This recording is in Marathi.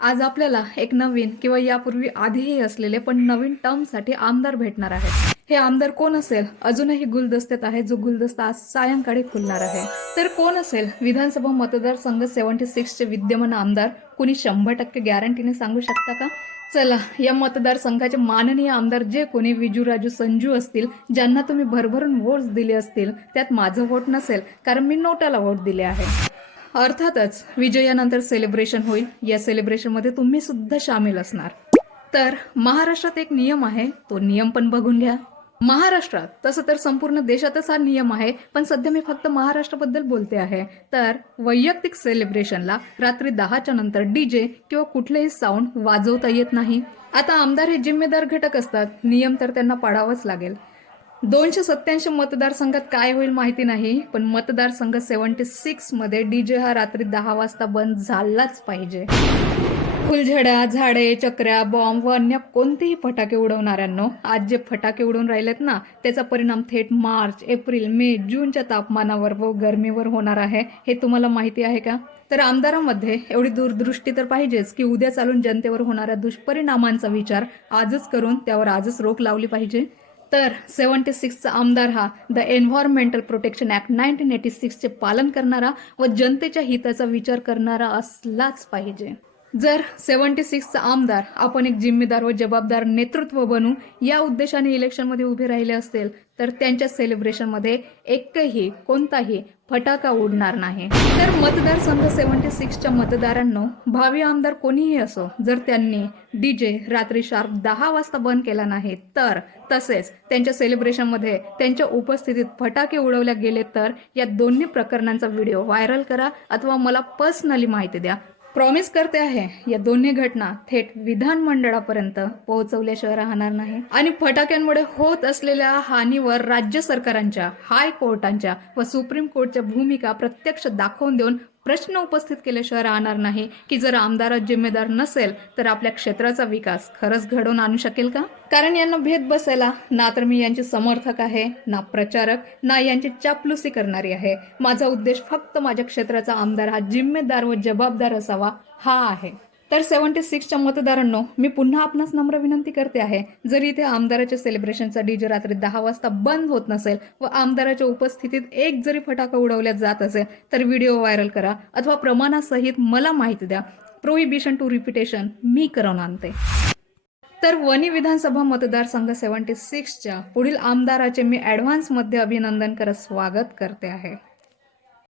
आज आपल्याला एक नवीन किंवा यापूर्वी आधीही असलेले पण नवीन टर्मसाठी आमदार भेटणार आहेत. हे आमदार कोण असेल? अजूनही गुलदस्त्यात आहे, जो गुलदस्ता आज सायंकाळी खुलणार आहे. तर कोण असेल विधानसभा मतदारसंघ 76 चे विद्यमान आमदार? कुणी 100% गॅरंटीने सांगू शकता का? चला, या मतदारसंघाचे माननीय आमदार जे कोणी विजूराजू संजू असतील, ज्यांना तुम्ही भरभरून वोट्स दिले असतील, त्यात माझं वोट नसेल, कारण मी नोटाला वोट दिले आहे. अर्थातच विजयानंतर सेलिब्रेशन होईल. या सेलिब्रेशनमध्ये तुम्ही सुद्धा सामील असणार. तर महाराष्ट्रात एक नियम आहे, तो नियम पण बघून घ्या. महाराष्ट्रात, तसं तर संपूर्ण देशातच हा नियम आहे, पण सध्या मी फक्त महाराष्ट्राबद्दल बोलते आहे. तर वैयक्तिक सेलिब्रेशनला रात्री 10च्या नंतर डीजे किंवा कुठलेही साऊंड वाजवता येत नाही. आता आमदार हे जिम्मेदार घटक असतात, नियम तर त्यांना पाळावाच लागेल. 287 मतदारसंघात काय होईल माहिती नाही, पण मतदारसंघ 76 मध्ये डीजे हा रात्री 10 वाजता बंद झालाच पाहिजे. फुलझड्या, झाडे, चक्र्या, बॉम्ब व अन्य कोणतेही फटाके उडवणाऱ्यांनो, आज जे फटाके उडवून राहिलेत ना, त्याचा परिणाम थेट मार्च, एप्रिल, मे, जूनच्या तापमानावर व गरमीवर होणार आहे. हे तुम्हाला माहिती आहे का? तर आमदारांमध्ये एवढी दूरदृष्टी तर पाहिजेच की उद्या चालून जनतेवर होणाऱ्या दुष्परिणामांचा विचार आजच करून त्यावर आजच रोख लावली पाहिजे. तर 76चा आमदार हा द एन्व्हायरमेंटल प्रोटेक्शन ऍक्ट 1986 चे पालन करणारा व जनतेच्या हिताचा विचार करणारा असलाच पाहिजे. जर 76चा आमदार आपण एक जिम्मेदार व जबाबदार नेतृत्व बनू या उद्देशाने इलेक्शनमध्ये उभे राहिले असतील, तर त्यांच्या सेलिब्रेशनमध्ये एकही कोणताही फटाका उडणार नाही. तर मतदारसंघ 76च्या मतदारांनो, भावी आमदार कोणीही असो, जर त्यांनी डीजे रात्री शार्प 10 वाजता बंद केला नाही, तर तसेच त्यांच्या सेलिब्रेशनमध्ये त्यांच्या उपस्थितीत फटाके उडवले गेले, तर या दोन्ही प्रकरणांचा व्हिडिओ व्हायरल करा अथवा मला पर्सनली माहिती द्या. प्रॉमिस करते आहे, या दोन्ही घटना थेट विधानमंडळापर्यंत पोहोचवल्याशिवाय राहणार नाही. आणि फटाक्यांमुळे होत असलेल्या हानीवर राज्य सरकारांच्या, हायकोर्टांच्या व सुप्रीम कोर्टच्या भूमिका प्रत्यक्ष दाखवून देऊन प्रश्न उपस्थित केल्याशिवाय राहणार नाही की जर आमदार जिम्मेदार नसेल, तर आपल्या क्षेत्राचा विकास खरंच घडवून आणू शकेल का? कारण यांना भेद बसायला ना तर मी यांचे समर्थक आहे, ना प्रचारक, ना यांची चापलुसी करणारी आहे. माझा उद्देश फक्त माझ्या क्षेत्राचा आमदार हा जिम्मेदार व जबाबदार असावा हा आहे. तर 76च्या मतदारांनो, मी पुन्हा आपणास नम्र विनंती करते आहे, जरी इथे आमदाराच्या सेलिब्रेशनचा डीजे रात्री 10 वाजता बंद होत नसेल व आमदाराच्या उपस्थितीत एक जरी फटाका उडवल्या जात असेल, तर व्हिडिओ व्हायरल करा अथवा प्रमाणासहित मला माहिती द्या. प्रोहिबिशन टू रिपिटेशन मी करून आणते. तर वणी विधानसभा मतदारसंघ 76च्या पुढील आमदाराचे मी ॲडव्हान्समध्ये अभिनंदन करत स्वागत करते आहे.